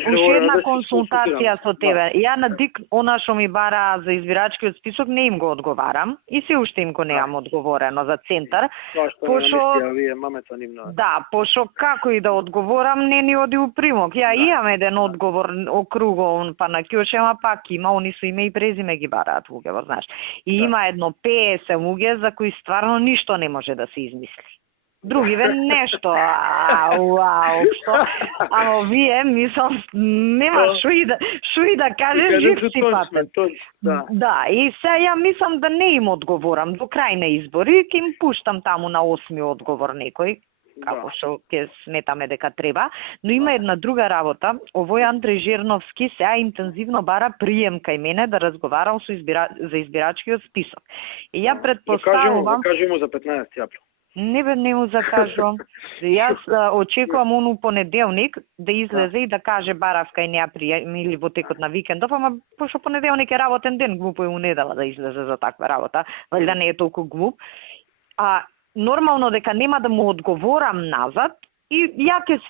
Уште една консултација со тебе. Ја на ДИК, она што ми бара за избирачкиот список, не им го одговарам и се уште им го немам одговорено за центар. Да, пошо како и да одговорам, не ни оди у примок. Ја имам еден одговор округован па на Кјоше, ама пак има, они со име и презиме ги бараат луѓе, знаеш. И има едно 50 луѓе за кои стварно ништо не може да се измисли. Други ве нешто, општо, ама вие, мислам, нема шо и да кажем, жив си патен. Да, и се ја мислам да не им одговорам до крај на избори, ќе им пуштам таму на 8ми одговор некој, како што ќе сметаме дека треба, но има една друга работа. Овој Андреј Жерновски сега интензивно бара прием кај мене да разговарам со за избирачкиот список. И ја предпоставувам... Да кажемо за 15 април. Не му закажувам. Јас очекувам ону понеделник да излезе и да каже барав кај неа прием или во текот на викендов, ама пошто понеделник е работен ден, глупо е у недела да излезе за таква работа, валјда не е толку глуп. Нормално дека нема да му одговорам назад и ја ќе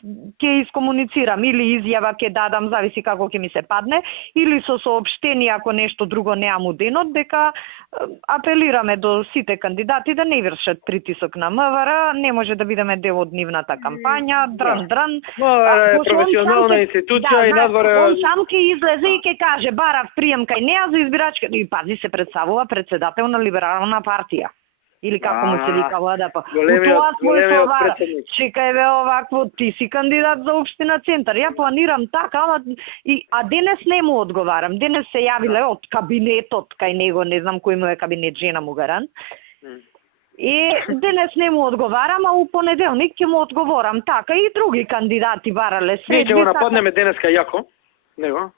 искомуницирам или изјава ќе дадам, зависи како ќе ми се падне, или со соопштение ако нешто друго неам у денот, дека апелираме до сите кандидати да не вршат притисок на МВР, не може да бидеме дел од нивната кампања, дран. МВР е професионална институција и надвор он сам ќе излезе и ќе каже барав прием кај неа за избирачка, и пази се представува председател на либерална партија. Или како му се вика ВДП. Големиот претседник. Чекај бе овакво, ти си кандидат за општина Центар. Ја планирам така, а денес не му одговарам. Денес се јавиле од кабинетот кај него, не знам кој му е кабинет, жена му гаран. И денес не му одговарам, а у понеделник ќе му одговорам. Така и други кандидати барале средби. Ние ќе го нападнеме денеска јако, него.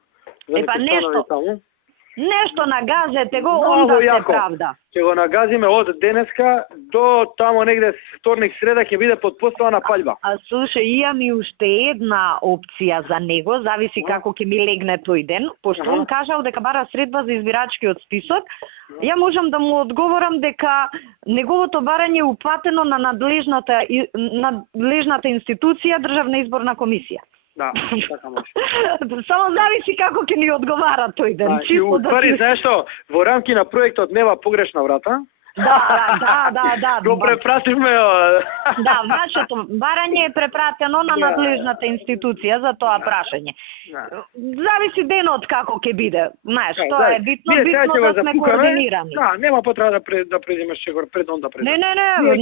Нешто нагазете го, онда се правда. Ќе го нагазиме од денеска до тамо негде вторник, среда ќе биде подпоставена паљба. Слушај, имам и уште една опција за него, зависи како ќе ми легне тој ден, пошто он кажал дека бара средба за избирачкиот список. Ја можам да му одговорам дека неговото барање е упатено на надлежната институција Државна изборна комисија. Да, така може. Само зависи како ќе ни одговара тој ден. И уствари, знаеш што, во рамки на проектот нема погрешна врата. Да. Го препративме. Да, вашето барање е препратено на надлежната институција за тоа прашање. Зависи денот како ќе биде. Знаеш, тоа е битно да сме координирани. Да, нема потреба да преземеш чекор пред он да преземеш. Не,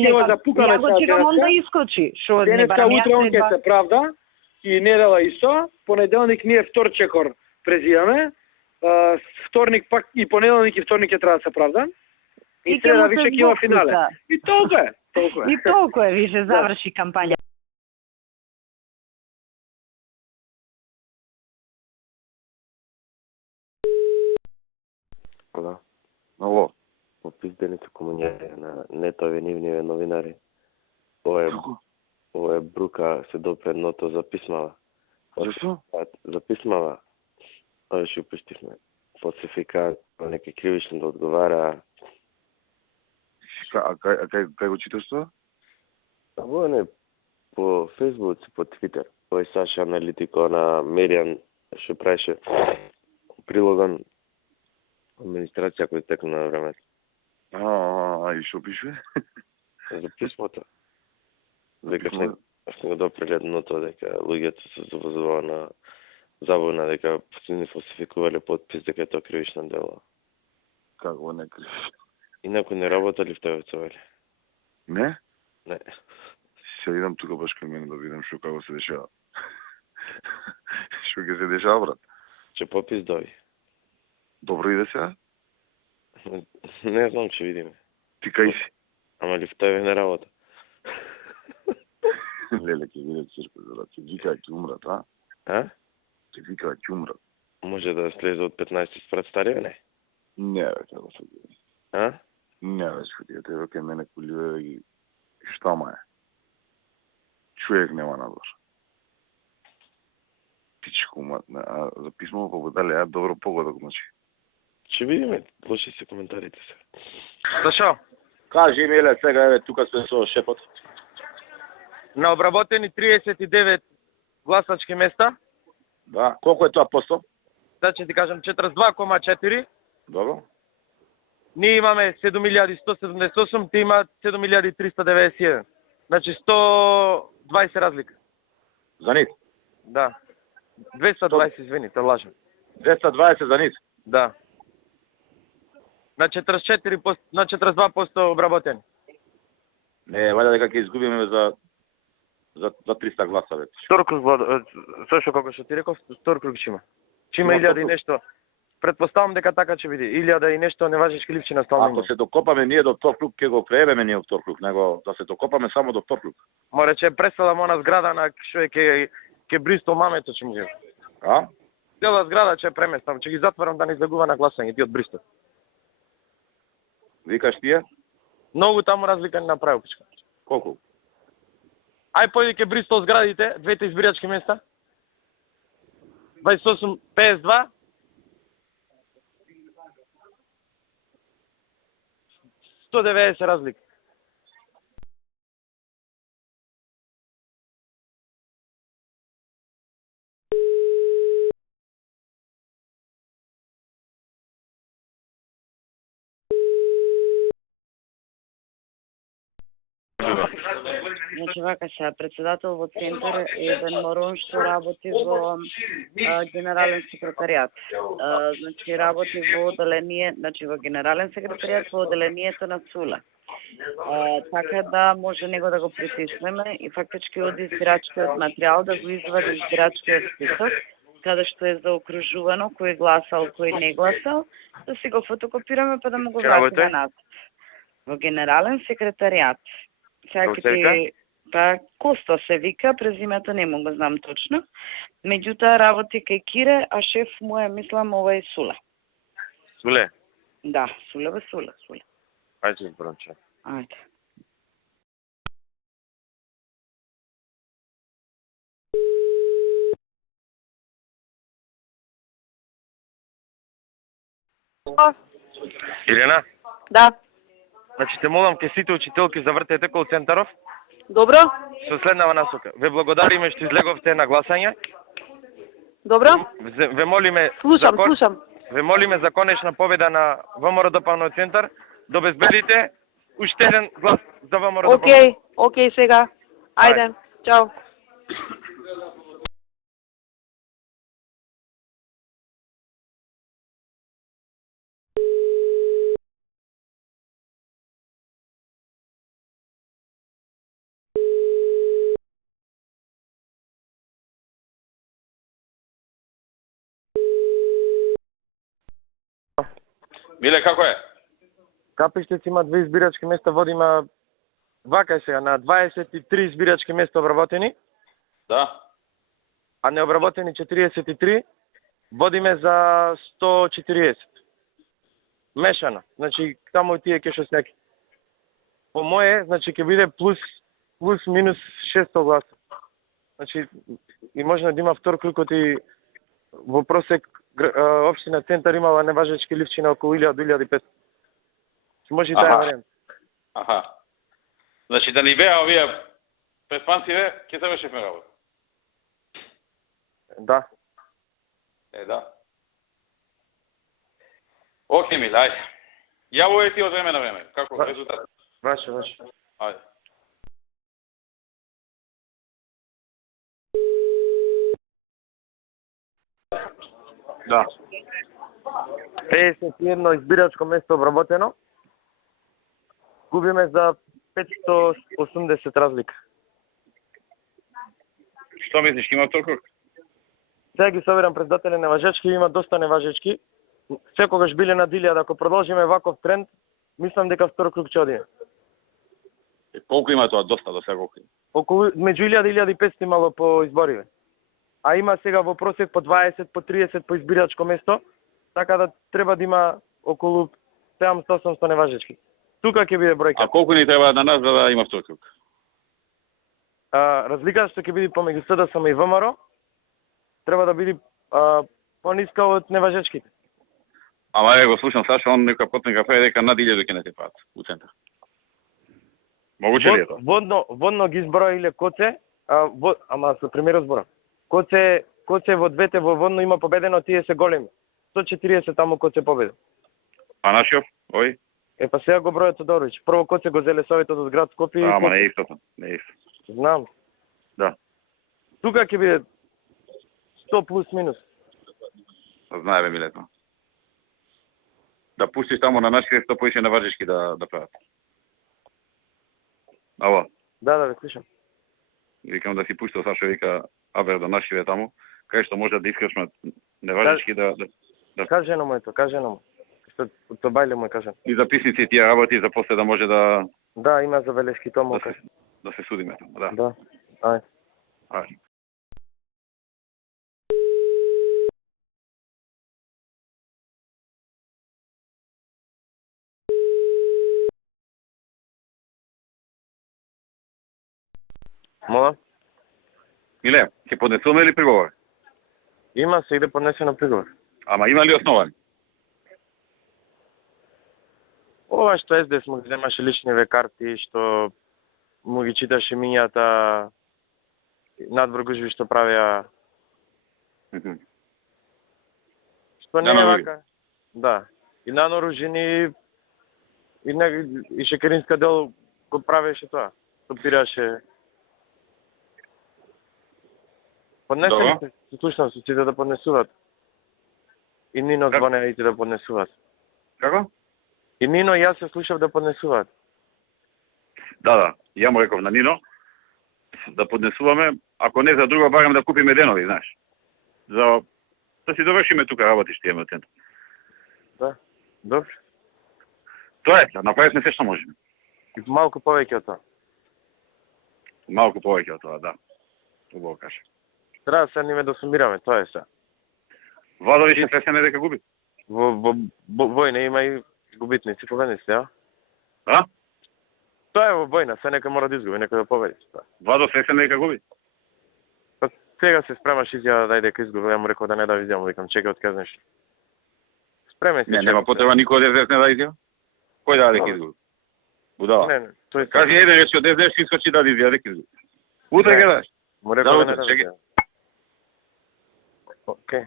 ја го чекам он да искочи. Шо не барам утре он ќе се правда. И недела исто, понеделник ние втор чекор презиваме, вторник пак и понеделник и вторник ќе треба да се правда. И среда више ќе има финале. И толку е. И толку е, више заврши кампања. Да. Ало, попиздените комуњари на нетови нивниве новинари. Ова е брука се допредното за писмава. Зашто? За писмава. Ова ще упуштивме. Подсификат, неке кривично да одговара. А кај го читаш тоа? Ова не по Фейсбук и по Твитер. Овој Саша аналитико на Медијан што правеше прилоган администрација кој текна на времето. И што пише? За писмото. Дека сме го допрели едното, дека луѓето се завозува на забавна, дека не фалсификувале подпис, дека е тоа кривично дело. Како не кривично? Инако не работали в тој цовели. Не? Не. Се идам тука баш кај мене да видам што како се дешава. Што ќе се дешава, брат? Че подпис доби. Добро иде сега? Не знам, че видиме. Ти кај си? Ама ли в тој не работа? Леле, ќе виде црква, брат. Ќе вика ќе умрат, а? Ќе вика ќе умрат. Може да слезе од 15 спрат старија, не? Не, бе, како се види. Не, бе, сходија, тебе кај мене коливе и штама е. Човек нема надвор. Пичко уматне, а за писмо побудале, ја добро погодок, значи. Че видиме, лоши се коментарите се. Зашо? Кажи, Миле, сега еве тука сме со шефот. На обработени 39 гласачки места, Да. Колку е тоа посто? Да ќе ти кажам 42,4. Добро. Ние имаме 7178, ти има 7391. Значи 120 разлика. За нив. Да. 220, извините, лажам. 220 за нив. Да. На 44%, на 42% обработени. Не, вајде дека ќе изгубиме за 300 гласа веќе. Втор круг, сошто како што ти реков, втор круг ќе има. Ќе има 1000 и нешто. Предпоставам дека така ќе биде. 1000 и нешто неважечки ливчи на стални. Ако се докопаме ние до втор круг, ќе го преемеме ние втор круг, него да се докопаме само до втор круг. Море ќе преселам она зграда на што е ќе Бристол мамето ќе му ги. А? Цела зграда ќе преместам, ќе ги затворам да не излегува на гласање ти од Бристол. Викаш тие? Многу таму разлика не направи пичка. Колку? Ај појди ке Бристол зградите, двете избирачки места. 28 52 190 разлика. Значи вака се, председател во центар е еден морон што работи во генерален секретаријат. Значи работи во оделение, значи во генерален секретаријат во оделението на Цула. Така да може него да го притиснеме и фактички од избирачкиот материјал да го извади избирачкиот список, каде што е заокружувано кој гласал, кој не гласал, да си го фотокопираме па да му го вратиме назад. Во генерален секретаријат. Сега ти па Коста се вика, презимето не му го знам точно. Меѓутоа работи кај Кире, а шеф му е, мислам, овој Суле. Суле? Да, Суле. Ајде се зборче. Ајде. Ирена? Да. Значи те молам ке сите учителки завртете кол центаров. Добро? Со следнава насока. Ве благодариме што излеговте на гласање. Добро? Ве молиме Слушам. Ве молиме за конечна победа на ВМРО ДПМН центар да обезбедите уште еден глас за ВМРО ДПМН. Океј сега. Ајде. Чао. Миле, како е? Капиштец има 2 избирачки места, водима вака е сега, на 23 избирачки места обработени, Да. а необработени 43, водиме за 140. Мешано, значи таму тие ке што снеки. По моje, значи ќе биде плюс минус 600 гласа. Значи и можно да има втор круг и во просек општина Центар имала неважечки ливчи на околу 1000 до 1500. Може и таа варијант. Аха. Значи да ни беа овие предпанциве, ќе се вршиме работа. Да. Да. Океј, миле, ајде. Јавувај ти од време на време. Како резултат? Ваше. Ајде. Да. 51 избирачко место обработено. Губиме за 580 разлика. Што мислиш, ќе има втор круг? Сега ги собирам председатели неважечки, има доста неважечки. Секогаш биле на 1000, ако продолжиме ваков тренд, мислам дека втор круг ќе одиме. Колку има тоа? Доста, до сега колку има? Околу меѓу 1000 и 1500 имало по избориве. А има сега во просек по 20, по 30 по избирачко место, така да треба да има околу 700-800 неважечки. Тука ќе биде бројка. А колку ни треба на нас за да има втор круг? Разликата што ќе биде помеѓу СДСМ и ВМРО треба да биде пониска од неважечките. Ама го слушам Саша, он нека потне кафе дека над 1000 ќе не се паат у центар. Могуче ли е тоа? Водно ги изброиле Коце, ама со примерот зборам. коце во двете во водно има победено, тие се големи. 140 таму коце победи. А нашиот? Ој? Па сега го бројат Тодорович. Прво коце го зеле Советот од град Скопје. Ама не е истото, не е исто. Знам. Да. Тука ќе биде 100 плюс минус. Знае бе Милето. Да пуштиш таму на нашите, што поише на Варџишки да прават. Ало. Да, ве слушам. Викам да си пуштил Сашо, вика, абер да нашиве таму, кај што може да искршнат неважнички да. Каже на моето, каже на му. Што то бајле му кажам. И записници тие работи за после да може да. Да, има забелешки тоа му да се судиме таму, да. Да. Ај. Ај. Мола? Миле, ќе поднесуваме ли приговор? Има се иде поднесено приговор. Ама има ли основан? Ова што СДС му земаше личниве карти, што му ги читаше мињата, надвор гужви што правеа. Што не е вака. Да. И наноружени и Шекеринска дел го правеше тоа. Стопираше. Поднесени се, слушам се сите да поднесуват. И Нино звонеите да поднесуват. Како? И Нино и јас се слушав да поднесуват. Да. Ја му реков на Нино да поднесуваме, ако не за друго, барем да купиме денови, знаеш. За да си довршиме тука работи што имаме центар. Да. Добро. Тоа е, направивме се што можеме. Малку повеќе од тоа. Малку повеќе од тоа, да. Убаво каже. Треба се ниме да сумираме, тоа е се. Владович е свесен дека губи. Во војна има и губитници, победници, ја? А? Тоа е во војна, се нека мора да изгуби, некој да победи. Владо свесен дека губи. Па сега се спремаш изјава да дека изгуби, ја му реков да не да изјавам, викам, чекај отказнеш. Спремен се. Не, нема потреба никој од СДС не да изјава. Кој да дека изгуби? Будала. Не, тој кажи еден речи од СДС искочи да изјава дека изгуби. Утре ќе даш. Му реков да не да чекај. Окей.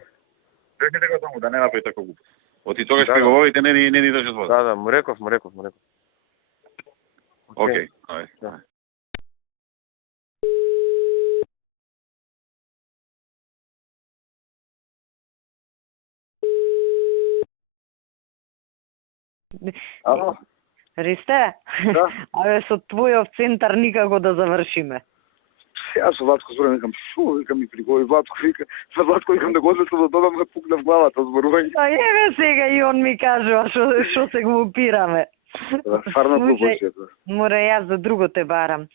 Рекете го таму да не направи така глупост. Оти тогаш преговорите не ни држат вода. Да, му реков. Окей. Ајде. Да. Ало? Ристе? Да. Абе, со твојов центар никако да завршиме. Јас со Владко зборам, викам ми приговори, Владко викам да го однесам да додам да пукна в главата зборување. А еве сега и он ми кажува што се го упираме. Фарна пропорцијата. Мора јас за друго те барам.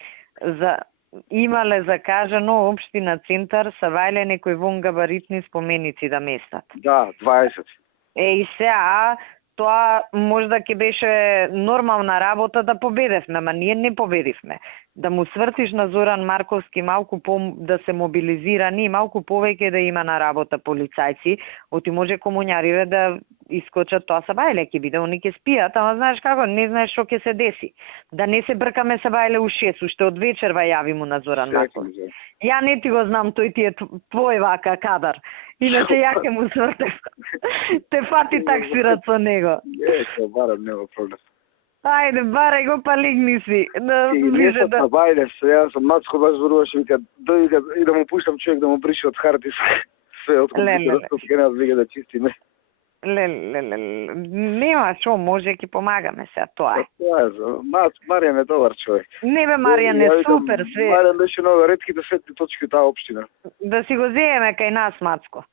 Имале закажано општина центар са вајле некои вонгабаритни споменици да местат. Да, 20. И сега тоа можда ќе беше нормална работа да победевме, ама ние не победивме. Да му свртиш на Зоран Марковски малку да се мобилизирани и малку повеќе да има на работа полицајци, оти може комуњариве да искочат, тоа са бајле ќе биде, они ќе спијат, ама знаеш како, не знаеш што ќе се деси. Да не се бркаме са бајле у 6, уште од вечерва јави му на Зоран Марковски. Ја не ти го знам, тој ти е твој вака кадар. Иначе ја ќе му свртев. Те фати таксират со него. Ќе барам, нема проблем. Ајде, барај го, па лигни си. Више да... Бајле, ја сам Мацко баш зборуваше, вика, и да му пуштам човек да му бриши од харти све од компјутерот, ќе не вига да чистиме. Нема шо, може ќе помагаме сега, тоа е. Тоа е, Маријан е добар човек. Не бе, Маријан е супер све. Маријан беше нова ретките светли точки од таа општина. Да си го земеме кај нас, Мацко.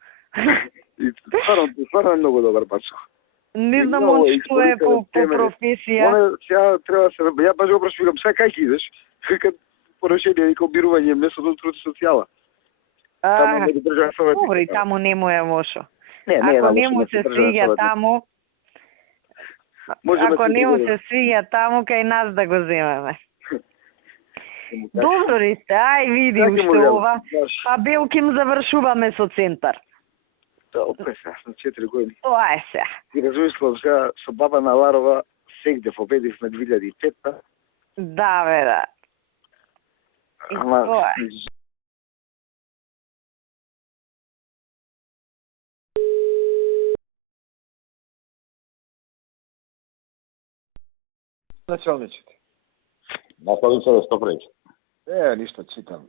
И стварно е многу добар Мацко. Не знам он што е по професија. Сега треба се, ја баш го прошвигам, сега кај ќе идеш? Вика по решение и комбирување местото од труд социјала. Таму не држа советник. Добри, таму не му е лошо. Не, ако не му се свиѓа таму, ако не му се свиѓа таму, кај нас да го земеме. Добро Ристе, ај види уште ова. А Белким завршуваме со центар. Опре се, на 4 години. Тоа е се. И размислувам сега со баба на Ларова, сегде победивме 2005. Да, бе, да. Ама началничите? Настави се да што пречи. Ништо читам,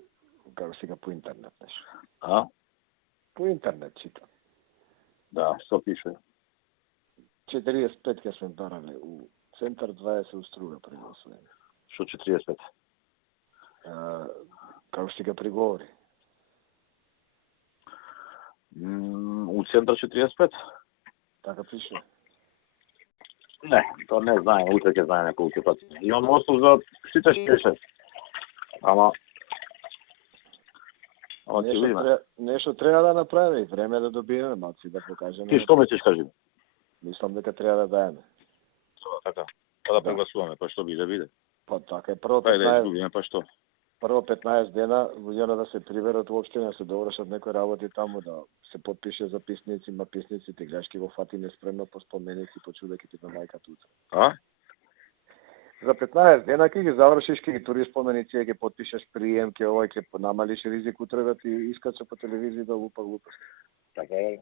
како сега по интернет нешто. А? По интернет читам. Да, што пише? 45 ќе сме барале у центар 20 у Струга пригласуваме. Што 45? Како што ќе приговори. У центар 45? Така пише. Не, то не знае, утре ќе знае неколку пати. Имам осов за сите 66. Ама Нешто треба да направиме и време да добиеме, малци да покажеме. Ти што мислиш, кажи? Мислам дека треба да даеме. Така. Па да прегласуваме, па што биде. Па така е прво Па да 15, изгубиме, па што? прво 15 дена луѓето да се приберат уопште, да се довршат некои работи таму, да се подпише записници, маписници, ти гледаш ки го фати неспремно по споменици, по чудаки ти на мајка туца. А? За 15 дена ќе ги завршиш, ќе ги туриш споменици, ќе подпишеш прием, ќе овој, ќе намалиш ризик утре да ти искача по телевизија да лупа глупости. Така е.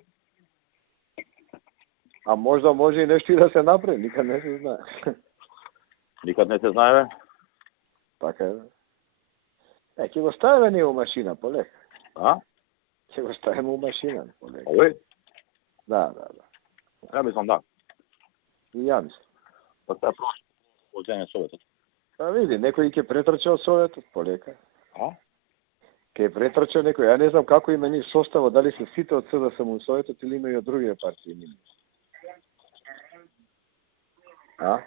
А можда може и нешто и да се направи, никад не се знае. Никад не се знае, бе? Така е. Ќе го ставиме ние у машина, полека. А? Ќе го ставиме у машина, полека. Овој? Да. Ја мислам, да. И ја мислам. Па тоа просто одзење советот. Па види, некој ќе претрча од советот, полека. А? Ќе претрча некој, ја не знам како има ни составот, дали се сите од СДСМ у советот или има и од другите партии. А?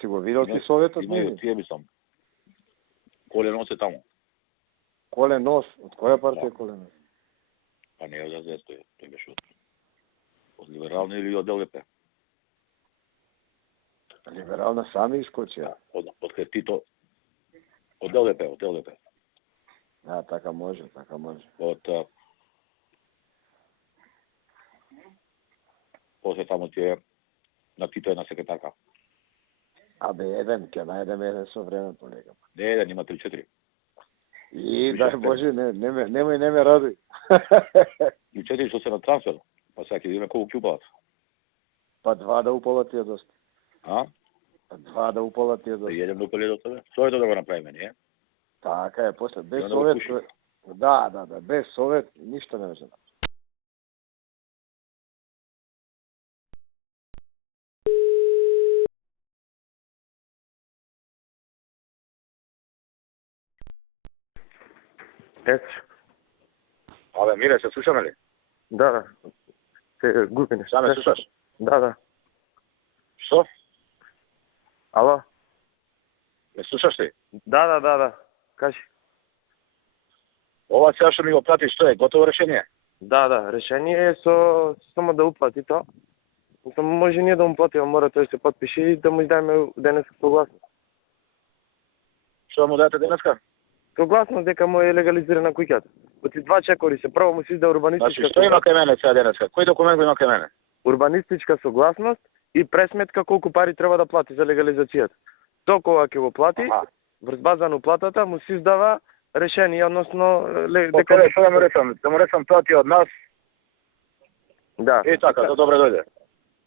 Си го видел ти советот? Има и тие, мислам. Коленос е таму. Коленос? Од која партија е Коленос? Па не е од АЗС, тој беше од либерални или од ЛДП. Либерална сами искочија. Од Тито, од ЛДП. А, така може. После таму тие на Тито една секретарка. Абе, ќе најдеме еден со време, полека. Не еден, има 3-4. И, дай Боже, не ме радуј. И 4 што се на трансфер, па сега ќе видиме колку ќе упалат. Па 2 да упалат ти е доста. А? Па 2 да упалат ти е Да доста. едем до поле до тебе? Советот да го направиме, не? Така е, после без Да совет. пушим. Да, без совет ништо не може. Абе, Мире, се слушаме ли? Да. Се губи нешто. Са ме слушаш? Да. Што? Ало? Ме слушаш ли? Да. Кажи. Ова сега што ми го прати, што е? Готово решение? Да. Решение е само да уплати тоа. Може ние да му платиме, мора тој се подпише и да му издадеме денес согласност. Што му дадете денеска? Согласност дека му е легализирана куќата. Оти 2 чекори се, прво му се изда урбанистичка. Значи, што има кај мене сега денеска? Кој документ го има кај мене? Урбанистичка согласност и пресметка колку пари треба да плати за легализацијата. Тоа кога ќе го плати, врз база на уплатата му се издава решение, односно дека што да му речам тоа ти од нас. Да. И така, да добре дојде.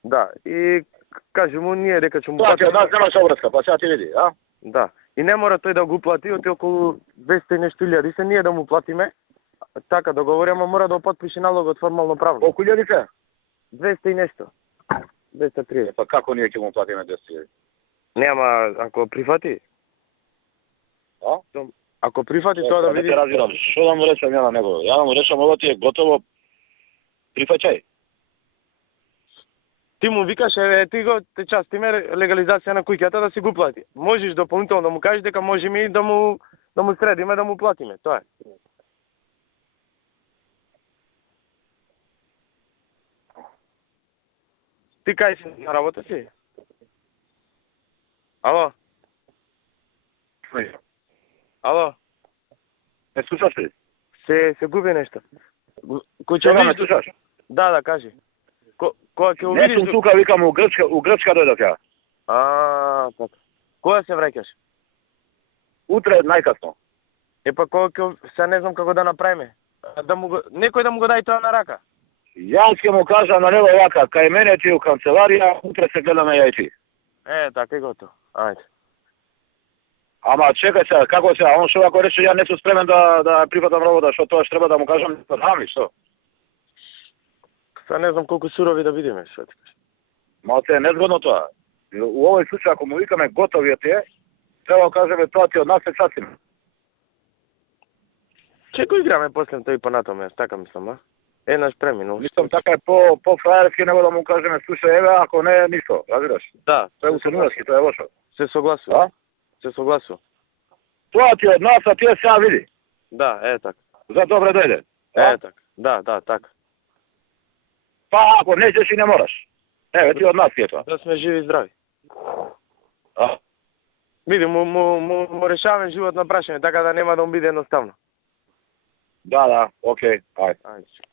Да, и кажи му ние дека ќе му плати. Тоа ти од нас немаш обврска, па сега ти види, а? Да. И не мора тој да го плати, оти околу 200 и нешто илјади се ние да му платиме. Така договори, ама мора да подпише налогот формално правно. Колку илјади се? 200 и нешто. 230. Па како ние ќе му платиме 200? Нема, ако прифати. А? Ако прифати тоа да види. Не разбирам, што да му речам ја на него? Ја да му речам ова ти е готово. Прифаќај. Ти му викаш, ти го те частиме легализација на куќата да си го плати. Можеш дополнително да му кажеш дека можеме и да му средиме да му платиме, тоа е. Ти кај си на работа си? Ало? Не слушаш ли? Се губи нешто. Кога ме слушаш? Да, кажи. Кога ќе увидиш... Не сум тука, викам, у Грчка дојдов ја. Така. Кога се враќаш? Утре најкасно. Па кога се не знам како да направиме. Некој да му го дај тоа на рака. Јас ќе му кажам на него вака, кај мене ти у канцеларија, утре се гледаме ја и ти. Така е готово. Ајде. Ама чекај сега, како сега, он што ако рече ја не сум спремен да прифатам работа, што тоа што треба да му кажам, знам што? Сега не знам колку сурови да бидеме, што ти кажеш. Ма те е незгодно тоа. У овој случај, ако му викаме готови тие, треба да кажеме тоа ти од нас се сасим. Чеко играме после тој понатоме, јас така мислам, а? Еднаш преминул. Мислам така е по фраерски него да му кажеме слушај еве, ако не ништо, разбираш? Да, Тоа е уценуваски, тоа е лошо. се согласувам. А? Се согласувам. Тоа ти од нас, а тие сега види. Да, така. За добре дојде. Така. Да, така. Па ако неќеш и не мораш. Еве ти од нас ти е тоа. Да сме живи и здрави. А? Види, му решаваме живот на прашање, така да нема да му биде едноставно. Да, окей, ајде. Ајде.